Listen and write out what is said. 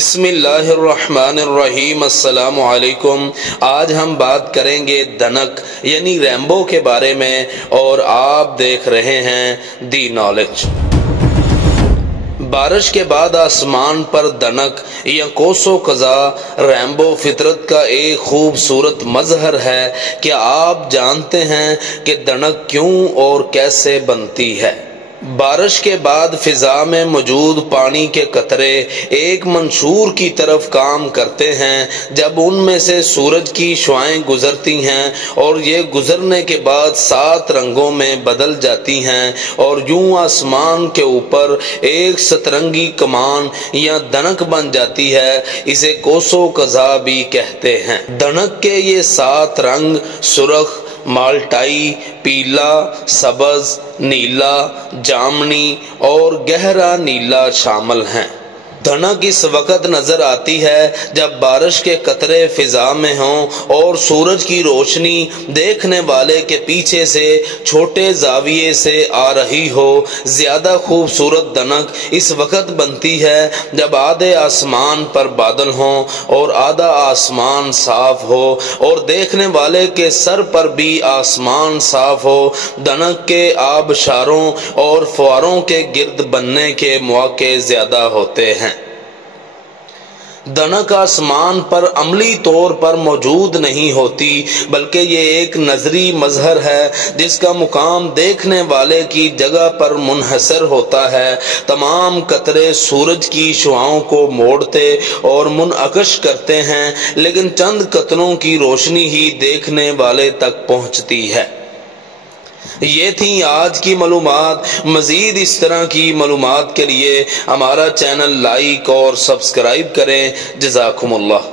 بسم اللہ الرحمن الرحیم۔ السلام علیکم۔ آج ہم بات کریں گے دنک یعنی ریمبو کے بارے میں، اور آپ دیکھ رہے ہیں دی نالج۔ بارش کے بعد آسمان پر دنک یا کوسو قزح ریمبو فطرت کا ایک خوبصورت مظہر ہے۔ کیا آپ جانتے ہیں کہ دنک کیوں اور کیسے بنتی ہے؟ بارش کے بعد فضا میں موجود پانی کے قطرے ایک منشور کی طرف کام کرتے ہیں۔ جب ان میں سے سورج کی شعاعیں گزرتی ہیں اور یہ گزرنے کے بعد 7 رنگوں میں بدل جاتی ہیں اور یوں آسمان کے اوپر ایک سترنگی کمان یا دنک بن جاتی ہے، اسے کوسو قزح بھی کہتے ہیں۔ دنک کے یہ 7 رنگ سرخ، مالٹائی، پیلا، سبز، نیلا، جامنی اور گہرا نیلا شامل ہیں۔ دنک اس وقت نظر آتی ہے جب بارش کے قطرے فضا میں ہوں اور سورج کی روشنی دیکھنے والے کے پیچھے سے چھوٹے زاویے سے آ رہی ہو۔ زیادہ خوبصورت دنک اس وقت بنتی ہے جب آدھے آسمان پر بادل ہوں اور آدھا آسمان صاف ہو اور دیکھنے والے کے سر پر بھی آسمان صاف ہو۔ دنک کے آبشاروں اور فواروں کے گرد بننے کے مواقع زیادہ ہوتے ہیں۔ دنک آسمان پر عملی طور پر موجود نہیں ہوتی، بلکہ یہ ایک نظری مظہر ہے جس کا مقام دیکھنے والے کی جگہ پر منحصر ہوتا ہے۔ تمام قطرے سورج کی شعاعوں کو موڑتے اور منعکس کرتے ہیں، لیکن چند قطروں کی روشنی ہی دیکھنے والے تک پہنچتی ہے۔ یہ تھیں آج کی معلومات۔ مزید اس طرح کی معلومات کے لیے ہمارا چینل لائک اور سبسکرائب کریں۔ جزاکم اللہ۔